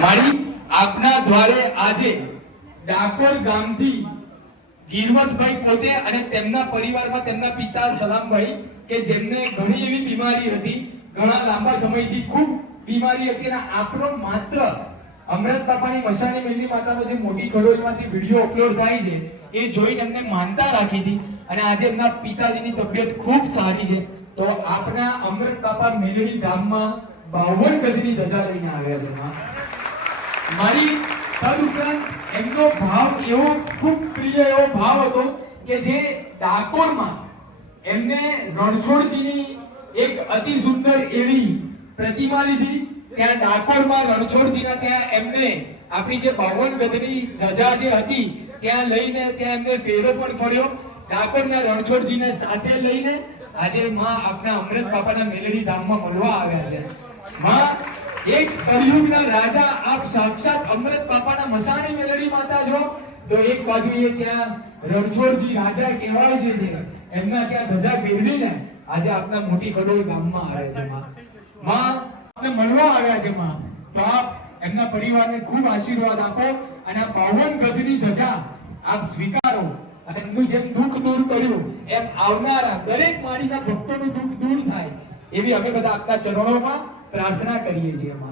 મારી આપના દ્વારે આજે ડાકોર ગામથી ગિરવતભાઈ પોતે અને તેમના પરિવારમાં તેમના પિતા સલામભાઈ કે જેમને ઘણી એવી બીમારી હતી, ઘણા લાંબા સમયથી ખૂબ બીમારી હતી અને આપણો માત્ર અમૃત બાપાની મશાની મેલની માતાનો જે મોટી ખડોલમાંથી વીડિયો અપલોડ થાય છે, એ જોઈને એમને માનતા રાખી હતી અને આજે એમના પિતાજીની તબિયત ખૂબ સારી છે તો આપના અમૃત બાપા મેલડી ગામમાં બાવન ગજની ધજા લઈને આવ્યા છે. મારી તદુપરાંત એમનો ભાવ એવો ખૂબ પ્રિય એવો ભાવ હતો કે જે ડાકોરમાં એમને રણછોડજીની એક અતિ સુંદર એવી પ્રતિમા લીધી. ત્યાં ડાકોરમાં રણછોડજીના ત્યાં એમને આપણી જે બાવન ગજની ધજા જે હતી, ત્યાં લઈને ત્યાં એમને ફેરો પણ ફર્યો. ડાકોરના રણછોડજીને સાથે લઈને આજે માં આપણા અમૃત બાપાના મેલડી ધામમાં મળવા આવ્યા છે. માં એક કલયુગના રાજા આપ સાક્ષાત અમૃત બાપાના મસાણી મેલડી માતા છો તો એક બાજુ એ ત્યાં રણછોડજી રાજા કહેવાય છે જે, એમના ત્યાં ધજા ફેરવીને આજે આપના મોટી કડોળ ગામમાં આવે છે, માં. માં આપણે મળવા આવ્યા છે, માં. તો આપ એમના પરિવારને ખૂબ આશીર્વાદ આપો અને આ બાવન ગજની ધજા આપ સ્વીકારો. અને એમનું જેમ દુઃખ દૂર કર્યું, એમ આવનારા દરેક મારીના ભક્તોનું દુઃખ દૂર થાય. એવી અમે બધા આપના ચરણોમાં પ્રાર્થના કરીએ છીએ માં